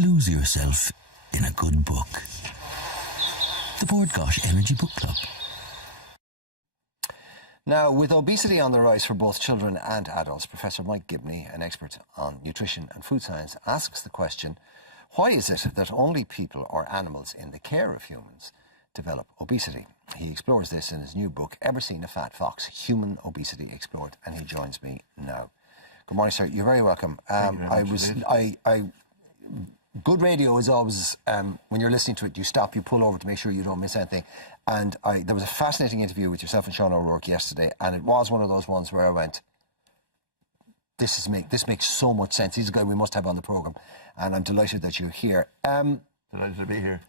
Lose yourself in a good book. The Board Gosh Energy Book Club. Now, with obesity on the rise for both children and adults, Professor Mike Gibney, an expert on nutrition and food science, asks the question, why is it that only people or animals in the care of humans develop obesity? He explores this in his new book, Ever Seen a Fat Fox? Human Obesity Explored, and he joins me now. Good morning, sir. You're very welcome. Good radio is always, when you're listening to it, you stop, you pull over to make sure you don't miss anything. And there was a fascinating interview with yourself and Sean O'Rourke yesterday, and it was one of those ones where I went, this makes so much sense. He's a guy we must have on the programme, and I'm delighted that you're here. Delighted to be here.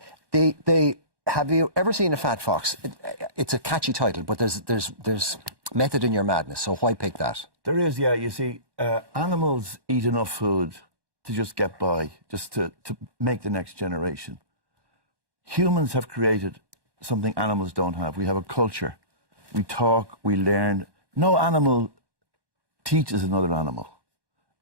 Have you ever seen a fat fox? It's a catchy title, but there's method in your madness, so why pick that? There is, yeah. You see, animals eat enough food to just get by, just to make the next generation. Humans have created something animals don't have. We have a culture. We talk, we learn. No animal teaches another animal.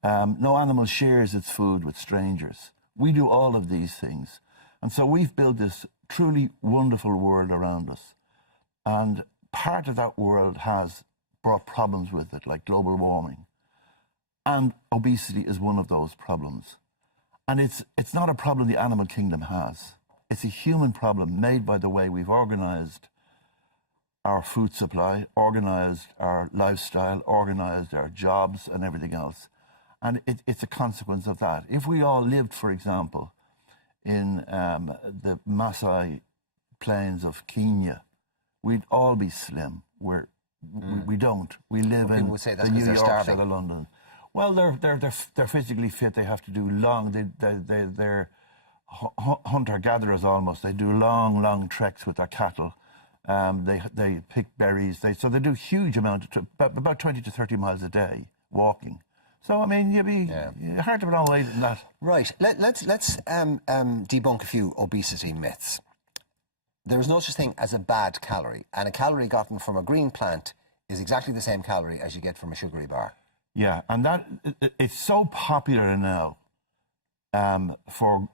No animal shares its food with strangers. We do all of these things. And so we've built this truly wonderful world around us. And part of that world has brought problems with it, like global warming. And obesity is one of those problems. And it's not a problem the animal kingdom has. It's a human problem made by the way we've organised our food supply, organised our lifestyle, organised our jobs and everything else. And it's a consequence of that. If we all lived, for example, in the Maasai plains of Kenya, we'd all be slim. We don't. We live in the New York or the London. Well, they're physically fit. They have to do long. They're hunter-gatherers almost. They do long treks with their cattle. They pick berries. So they do huge amount of about 20 to 30 miles a day walking. So I mean, you're hard to put on weight than that. Right. Let's debunk a few obesity myths. There is no such thing as a bad calorie, and a calorie gotten from a green plant is exactly the same calorie as you get from a sugary bar. Yeah, and it's so popular now for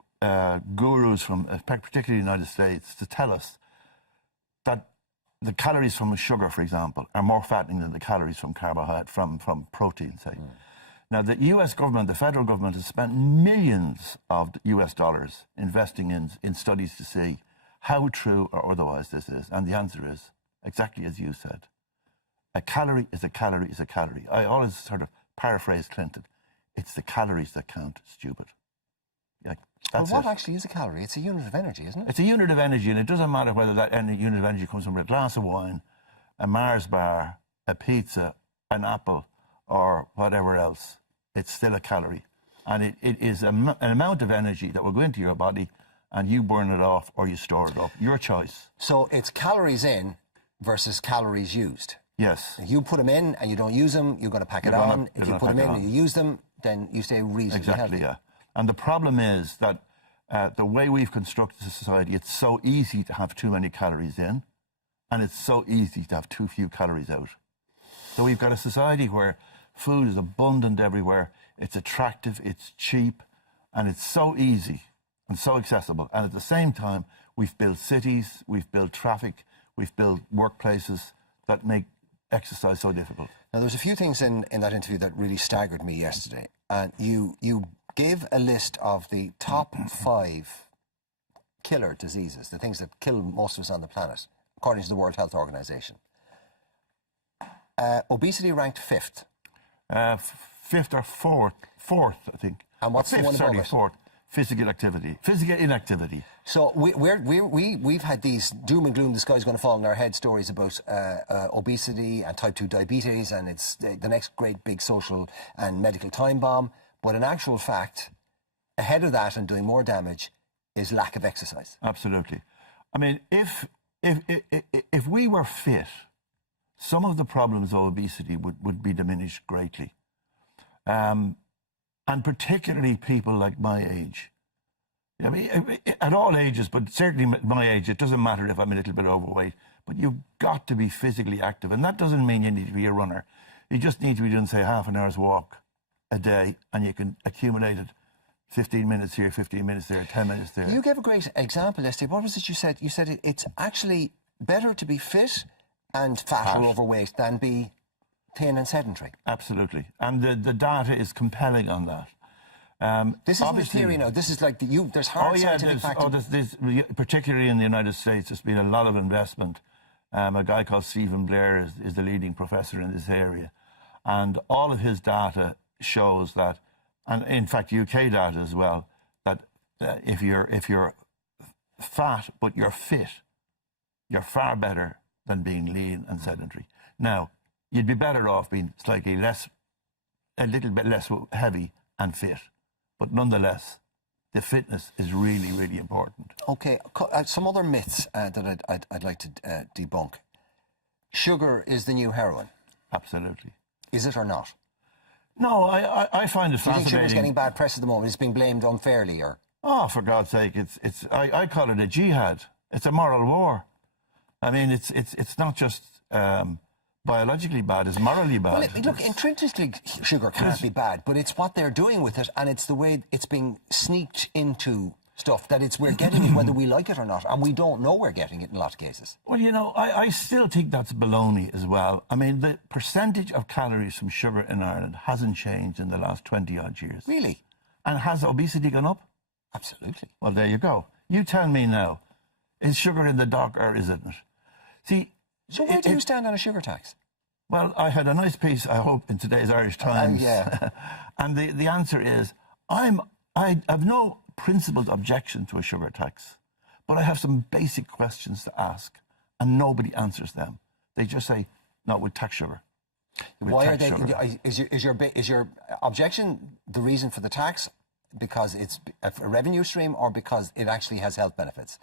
gurus from particularly the United States to tell us that the calories from sugar, for example, are more fattening than the calories from carbohydrate, from protein, say. Now, the US government, the federal government, has spent millions of US dollars investing in studies to see how true or otherwise this is. And the answer is exactly as you said. A calorie is a calorie is a calorie. I always sort of paraphrase Clinton. It's the calories that count, stupid. Well, what actually is a calorie? It's a unit of energy, isn't it? It's a unit of energy, and it doesn't matter whether that unit of energy comes from a glass of wine, a Mars bar, a pizza, an apple, or whatever else. It's still a calorie. And it is an amount of energy that will go into your body, and you burn it off or you store it up. Your choice. So it's calories in versus calories used. Yes. If you put them in and you don't use them, you're going to pack it on. If you put them in and you use them, then you stay reasonably healthy. Exactly, yeah. And the problem is that the way we've constructed society, it's so easy to have too many calories in, and it's so easy to have too few calories out. So we've got a society where food is abundant everywhere, it's attractive, it's cheap, and it's so easy and so accessible. And at the same time, we've built cities, we've built traffic, we've built workplaces that make exercise so difficult. Now, there's a few things in that interview that really staggered me yesterday. And you gave a list of the top 5 killer diseases, the things that kill most of us on the planet, according to the World Health Organization. Obesity ranked 5th. 5th or 4th, I think. And what's the one above it? 4th. Physical inactivity. So we've had these doom and gloom, the sky's going to fall on our head stories about obesity and type 2 diabetes, and it's the next great big social and medical time bomb. But in actual fact, ahead of that and doing more damage is lack of exercise. Absolutely. I mean, if we were fit, some of the problems of obesity would be diminished greatly. And particularly people like my age. I mean, at all ages, but certainly my age, it doesn't matter if I'm a little bit overweight, but you've got to be physically active. And that doesn't mean you need to be a runner. You just need to be doing, say, half an hour's walk a day, and you can accumulate it 15 minutes here, 15 minutes there, 10 minutes there. You gave a great example yesterday. What was it you said? You said it's actually better to be fit and fat or overweight than be thin and sedentary. Absolutely. And the data is compelling on that. This isn't a theory now. This is like there's hard scientific facts. Particularly in the United States, there's been a lot of investment. A guy called Stephen Blair is the leading professor in this area. And all of his data shows that, and in fact UK data as well, that if you're fat but you're fit, you're far better than being lean and sedentary. Now, you'd be better off being a little bit less heavy and fit. But nonetheless, the fitness is really, really important. Okay, some other myths that I'd like to debunk. Sugar is the new heroin. Absolutely. Is it or not? No, I find it fascinating. Do you think sugar's getting bad press at the moment? It's being blamed unfairly, or? Oh, for God's sake, I call it a jihad. It's a moral war. I mean, it's not just biologically bad, it's morally bad. Well, look, intrinsically sugar can't be bad, but it's what they're doing with it, and it's the way it's being sneaked into stuff that we're getting it whether we like it or not, and we don't know we're getting it in a lot of cases. Well, you know, I still think that's baloney as well. I mean, the percentage of calories from sugar in Ireland hasn't changed in the last 20-odd years. Really? And has obesity gone up? Absolutely. Well, there you go. You tell me now, is sugar in the dock or isn't it? See, so where do you stand on a sugar tax? Well, I had a nice piece, I hope, in today's Irish Times. Yeah. And the answer is, I have no principled objection to a sugar tax, but I have some basic questions to ask, and nobody answers them. They just say, no, we'll tax sugar. Why are they? Is your objection the reason for the tax because it's a revenue stream, or because it actually has health benefits?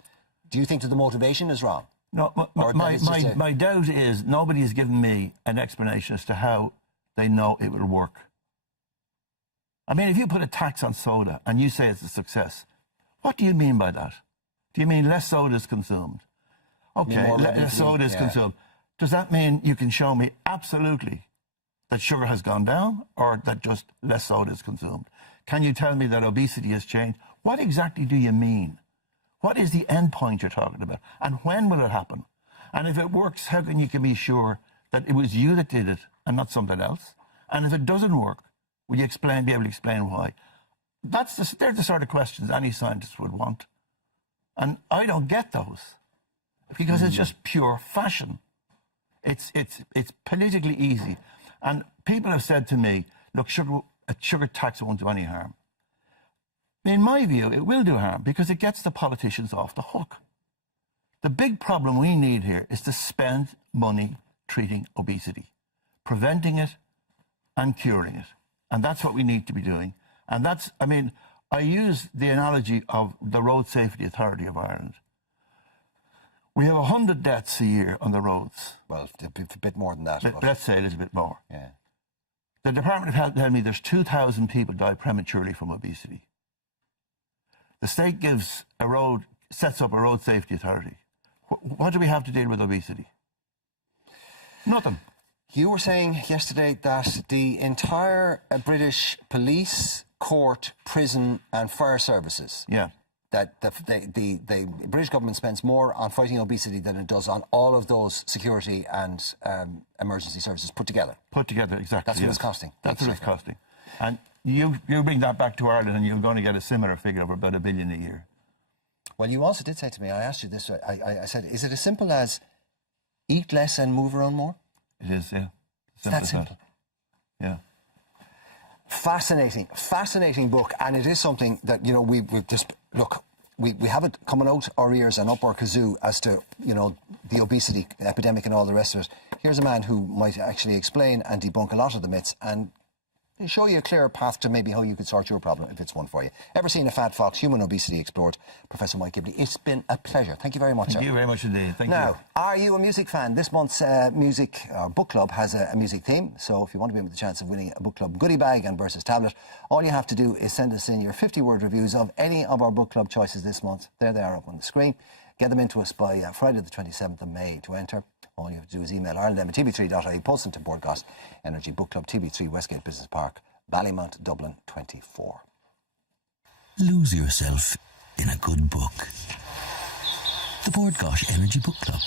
Do you think that the motivation is wrong? No, my doubt is nobody's given me an explanation as to how they know it will work. I mean, if you put a tax on soda and you say it's a success, what do you mean by that? Do you mean less soda is consumed? Okay, less soda is consumed. Does that mean you can show me absolutely that sugar has gone down, or that just less soda is consumed? Can you tell me that obesity has changed? What exactly do you mean? What is the end point you're talking about? And when will it happen? And if it works, how can you be sure that it was you that did it and not something else? And if it doesn't work, will you be able to explain why? They're the sort of questions any scientist would want. And I don't get those, because it's just pure fashion. It's politically easy. And people have said to me, look, a sugar tax won't do any harm. In my view, it will do harm, because it gets the politicians off the hook. The big problem we need here is to spend money treating obesity, preventing it and curing it. And that's what we need to be doing. And I use the analogy of the Road Safety Authority of Ireland. We have 100 deaths a year on the roads. Well, a bit more than that. Let's say a little bit more. Yeah. The Department of Health tell me there's 2,000 people die prematurely from obesity. The state sets up a road safety authority. What do we have to deal with obesity? Nothing. You were saying yesterday that the entire British police, court, prison and fire services, that the British government spends more on fighting obesity than it does on all of those security and emergency services put together. Put together, exactly. That's what it's costing. That's what it's costing. And you bring that back to Ireland and you're going to get a similar figure of about $1 billion a year. Well, you also did say to me, I asked you this, I said, is it as simple as eat less and move around more? It is, yeah. It's that simple. Yeah. Fascinating book, and it is something that, you know, we've just, look, we have it coming out our ears and up our kazoo as to, you know, the obesity epidemic and all the rest of it. Here's a man who might actually explain and debunk a lot of the myths and show you a clear path to maybe how you could sort your problem if it's one for you. Ever seen a fat fox? Human Obesity Explored. Professor Mike Gibney, it's been a pleasure. Thank you very much, sir. Thank you very much indeed. Thank you. Now, are you a music fan? This month's book club has a music theme, so if you want to be with the chance of winning a book club goodie bag and Versus tablet, all you have to do is send us in your 50-word reviews of any of our book club choices this month. There they are up on the screen. Get them into us by Friday the 27th of May to enter. All you have to do is email ireland@tv3.ie, post them to Boardgoss Energy Book Club, TB3 Westgate Business Park, Ballymount, Dublin 24. Lose yourself in a good book. The Board Gosh Energy Book Club.